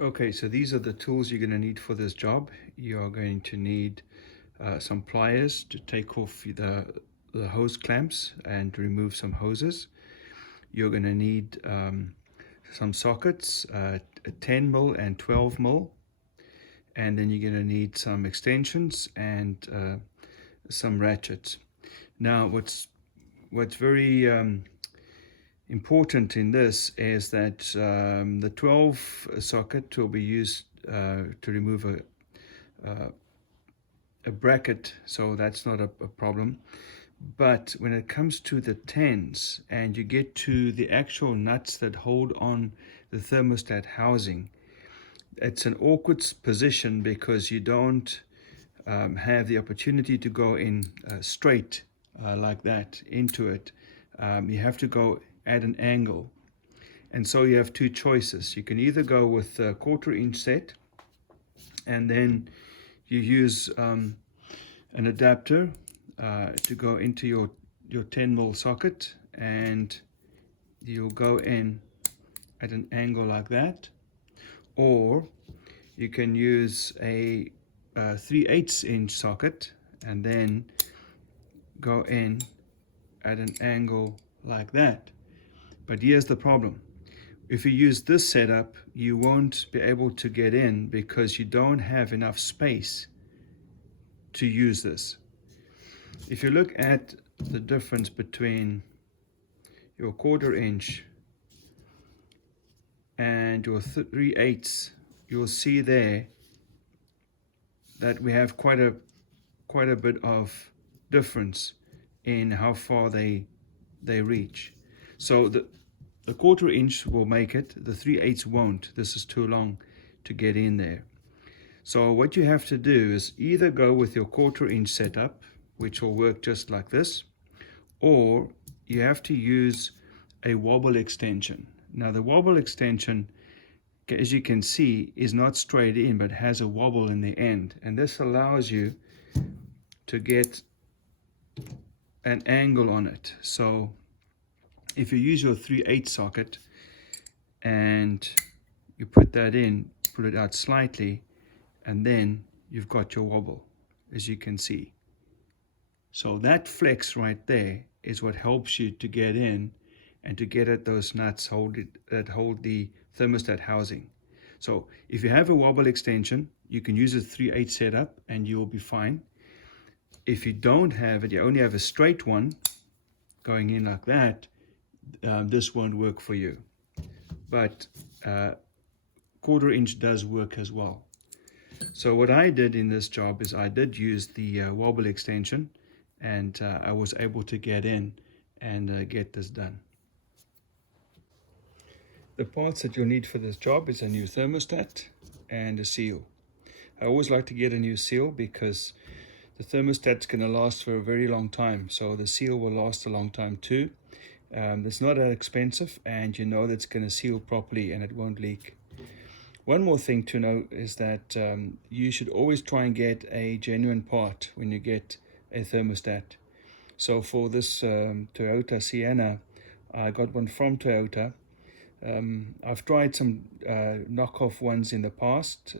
Okay, so these are the tools you're going to need for this job. You are going to need some pliers to take off the hose clamps and remove some hoses. You're going to need some sockets, a 10 mil and 12 mil, and then you're going to need some extensions and some ratchets. Now, what's very important in this is that the 12 socket will be used to remove a bracket, so that's not a problem. But when it comes to the 10s and you get to the actual nuts that hold on the thermostat housing, it's an awkward position because you don't have the opportunity to go in straight like that into it. You have to go at an angle. And so you have two choices. You can either go with a 1/4 inch set, and then you use an adapter to go into your 10 mil socket, and you'll go in at an angle like that. Or you can use a 3/8 inch socket and then go in at an angle like that. But here's the problem. If you use this setup, you won't be able to get in because you don't have enough space to use this. If you look at the difference between your 1/4 inch and your 3/8, you'll see there that we have quite a bit of difference in how far they reach. So the 1/4 inch will make it, the 3/8 won't. This is too long to get in there. So what you have to do is either go with your 1/4 inch setup, which will work just like this, or you have to use a wobble extension. Now the wobble extension, as you can see, is not straight in but has a wobble in the end, and this allows you to get an angle on it. So if you use your 3/8 socket and you put that in, put it out slightly, and then you've got your wobble, as you can see. So that flex right there is what helps you to get in and to get at those nuts that hold the thermostat housing. So if you have a wobble extension, you can use a 3/8 setup and you'll be fine. If you don't have it, you only have a straight one going in like that, this won't work for you. But 1/4 inch does work as well. So what I did in this job is I did use the wobble extension, and I was able to get in and get this done. The parts that you'll need for this job is a new thermostat and a seal. I always like to get a new seal because the thermostat's going to last for a very long time, so the seal will last a long time too. It's not that expensive, and you know that it's going to seal properly and it won't leak. One more thing to know is that you should always try and get a genuine part when you get a thermostat. So for this Toyota Sienna, I got one from Toyota. I've tried some knockoff ones in the past,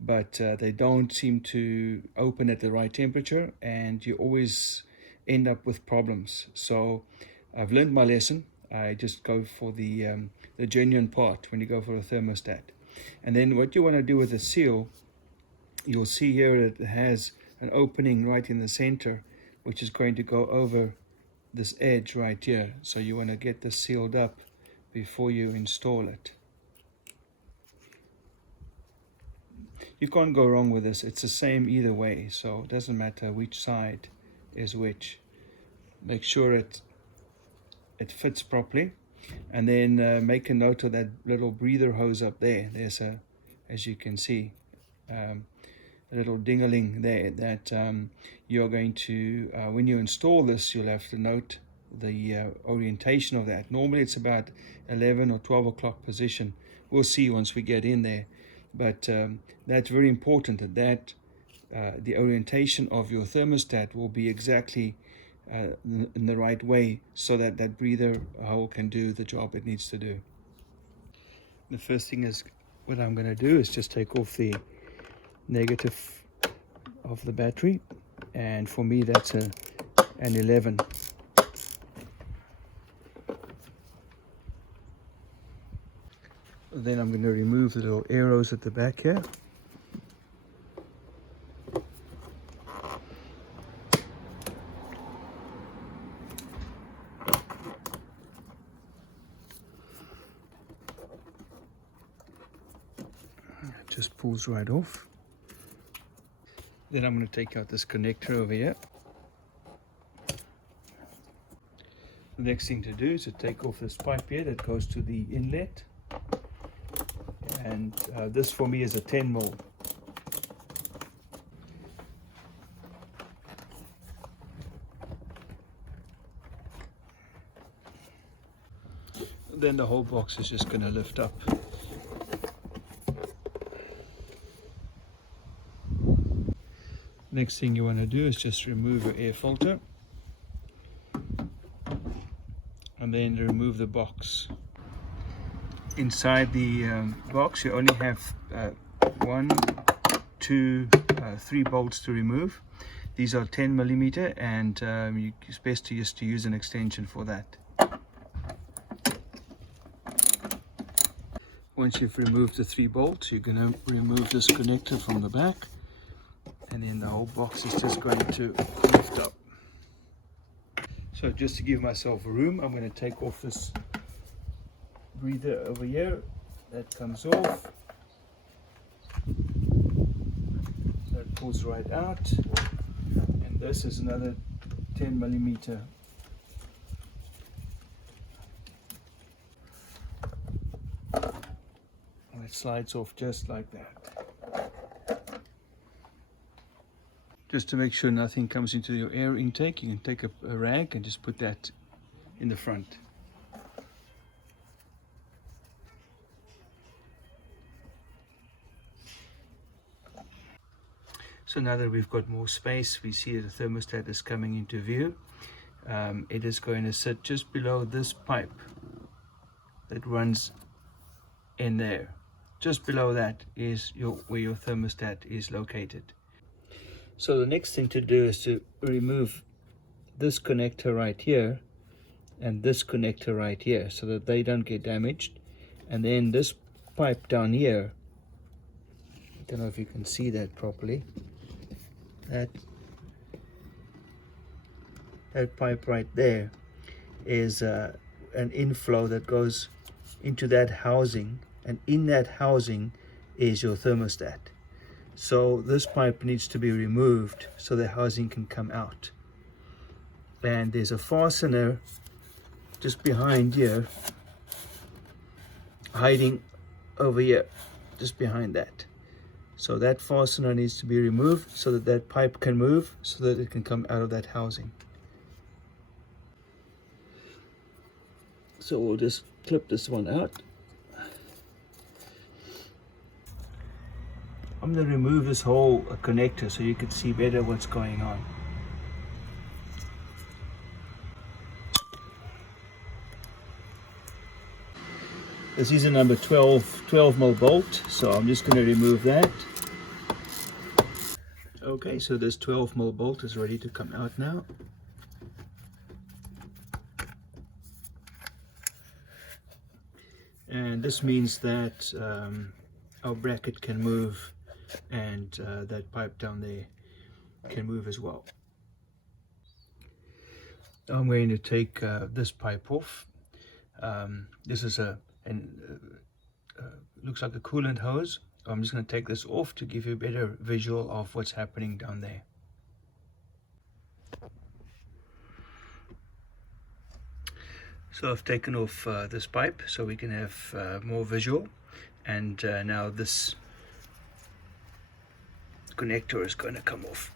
but they don't seem to open at the right temperature, and you always end up with problems. So I've learned my lesson. I just go for the genuine part when you go for a thermostat. And then what you want to do with the seal, you'll see here that it has an opening right in the center, which is going to go over this edge right here. So you want to get this sealed up before you install it. You can't go wrong with this. It's the same either way, so it doesn't matter which side is which. Make sure it fits properly, and then make a note of that little breather hose up there. There's a, as you can see, a little ding-a-ling there that you're going to, when you install this, you'll have to note the orientation of that. Normally it's about 11 or 12 o'clock position. We'll see once we get in there, but that's very important, that the orientation of your thermostat will be exactly in the right way, so that that breather hole can do the job it needs to do. The first thing is what I'm going to do is just take off the negative of the battery, and for me that's an 11. Then I'm going to remove the little arrows at the back here. It just pulls right off. Then I'm going to take out this connector over here. The next thing to do is to take off this pipe here that goes to the inlet. And this for me is a 10 mil. Then the whole box is just going to lift up. Next thing you want to do is just remove your air filter, and then remove the box. Inside the box you only have 1, 2, 3 bolts to remove. These are 10 millimeter, and it's best to use an extension for that. Once you've removed the 3 bolts, you're going to remove this connector from the back, and then the whole box is just going to lift up. So just to give myself room, I'm going to take off this breather over here. That comes off. That pulls right out. And this is another 10 millimeter. And it slides off just like that. Just to make sure nothing comes into your air intake, you can take a rag and just put that in the front. So now that we've got more space, we see that the thermostat is coming into view. It is going to sit just below this pipe that runs in there. Just below that is where your thermostat is located. So the next thing to do is to remove this connector right here and this connector right here so that they don't get damaged. And then this pipe down here, I don't know if you can see that properly. That pipe right there is an inflow that goes into that housing, and in that housing is your thermostat. So this pipe needs to be removed so the housing can come out. And there's a fastener just behind here, hiding over here, just behind that. So that fastener needs to be removed so that that pipe can move, so that it can come out of that housing. So we'll just clip this one out. I'm going to remove this whole connector so you can see better what's going on. This is a number 12 mil bolt, so I'm just going to remove that. Okay, so this 12 mil bolt is ready to come out now. And this means that our bracket can move, and that pipe down there can move as well. I'm going to take this pipe off. This is looks like a coolant hose. I'm just going to take this off to give you a better visual of what's happening down there. So I've taken off this pipe so we can have more visual, and now this connector is going to come off.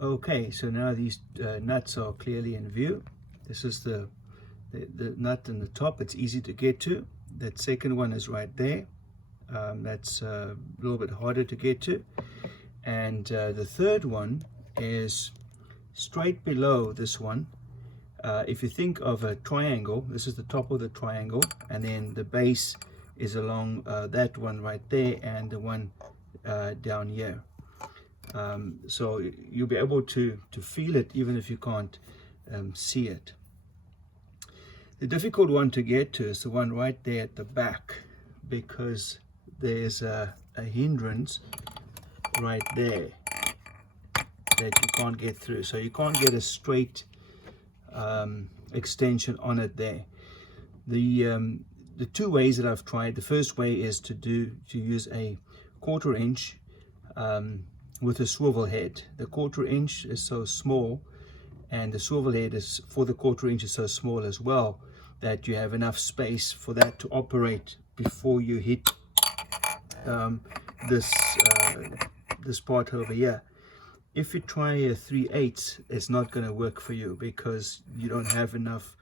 Okay, so now these nuts are clearly in view. This is the nut in the top. It's easy to get to. That second one is right there. That's a little bit harder to get to. And the third one is straight below this one. If you think of a triangle, this is the top of the triangle, and then the base is along that one right there, and the one down here. So you'll be able to feel it even if you can't see it. The difficult one to get to is the one right there at the back, because there's a hindrance right there that you can't get through. So you can't get a straight extension on it there. The two ways that I've tried, the first way is to use a 1/4 inch with a swivel head. The 1/4 inch is so small, and the swivel head is for the 1/4 inch is so small as well, that you have enough space for that to operate before you hit this part over here. If you try a 3/8, it's not going to work for you, because you don't have enough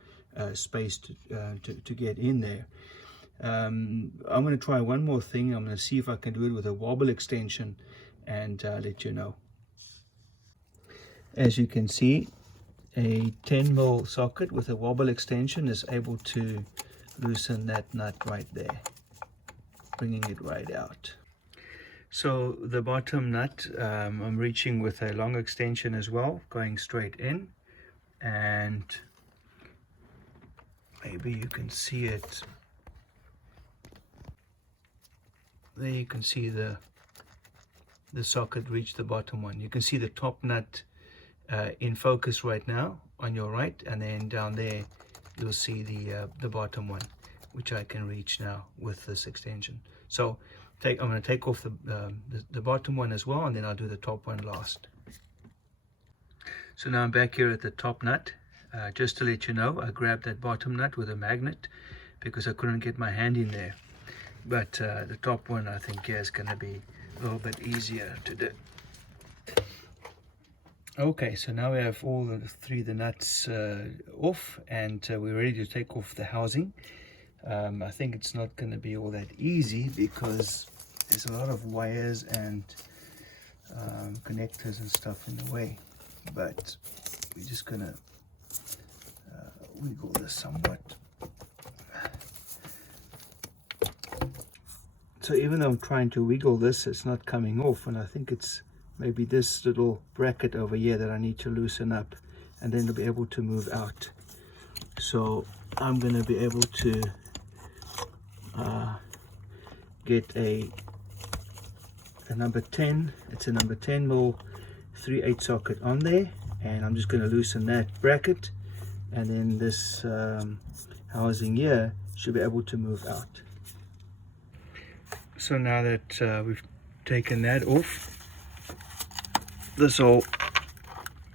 space to get in there. I'm going to try one more thing. I'm going to see if I can do it with a wobble extension, and let you know. As you can see, a 10mm socket with a wobble extension is able to loosen that nut right there, bringing it right out. So the bottom nut, I'm reaching with a long extension as well, going straight in, and maybe you can see it. There you can see the socket reach the bottom one. You can see the top nut in focus right now on your right, and then down there you'll see the bottom one, which I can reach now with this extension. So I'm going to take off the bottom one as well, and then I'll do the top one last. So now I'm back here at the top nut. Just to let you know, I grabbed that bottom nut with a magnet because I couldn't get my hand in there. But the top one, I think, is going to be a little bit easier to do. Okay, so now we have all the nuts off, and we're ready to take off the housing. I think it's not going to be all that easy, because there's a lot of wires and connectors and stuff in the way, but we're just going to wiggle this somewhat. So even though I'm trying to wiggle this, it's not coming off, and I think it's maybe this little bracket over here that I need to loosen up, and then it'll be able to move out. So I'm going to be able to get a number 10. It's a number 10mm 3/8 socket on there, and I'm just going to loosen that bracket, and then this housing here should be able to move out. So now that we've taken that off, this whole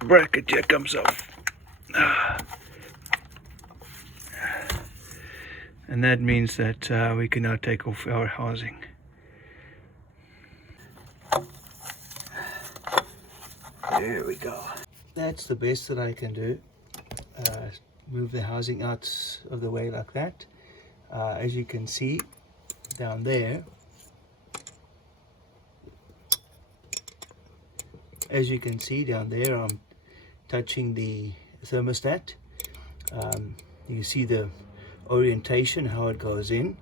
bracket here comes off. And that means that we can now take off our housing. There we go. That's the best that I can do. Move the housing out of the way like that. As you can see down there, I'm touching the thermostat. You can see the orientation, how it goes in,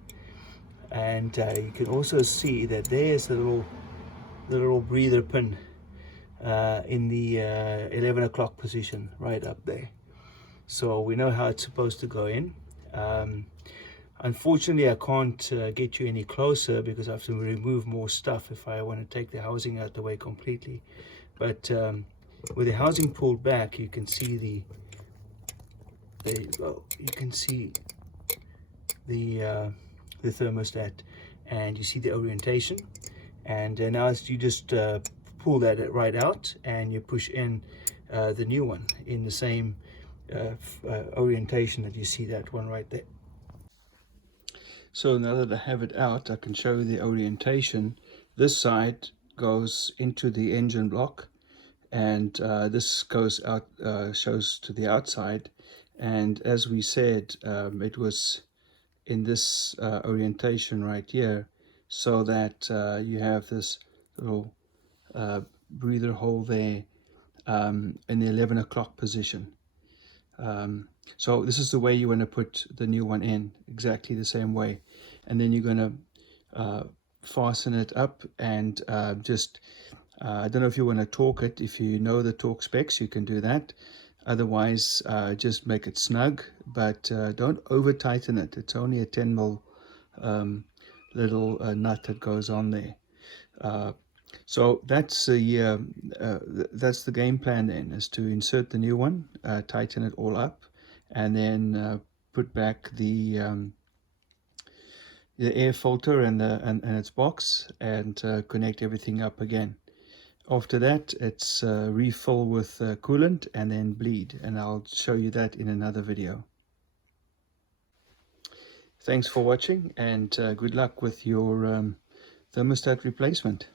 and you can also see that there's the little breather pin in the 11 o'clock position right up there. So we know how it's supposed to go in. Unfortunately, I can't get you any closer, because I have to remove more stuff if I want to take the housing out the way completely. But with the housing pulled back, you can see there you go. You can see the thermostat, and you see the orientation. And now you just pull that right out, and you push in the new one in the same orientation that you see that one right there. So now that I have it out, I can show you the orientation. This side goes into the engine block, and this goes out, shows to the outside. And as we said, it was in this orientation right here, so that you have this little breather hole there in the 11 o'clock position. So this is the way you want to put the new one in, exactly the same way. And then you're going to fasten it up and I don't know if you want to torque it. If you know the torque specs, you can do that. Otherwise, just make it snug, but don't over tighten it. It's only a 10 mil little nut that goes on there. So that's the game plan then, is to insert the new one, tighten it all up, and then put back the air filter and its box, and connect everything up again. After that, it's refill with coolant and then bleed, and I'll show you that in another video. Thanks for watching, and good luck with your thermostat replacement.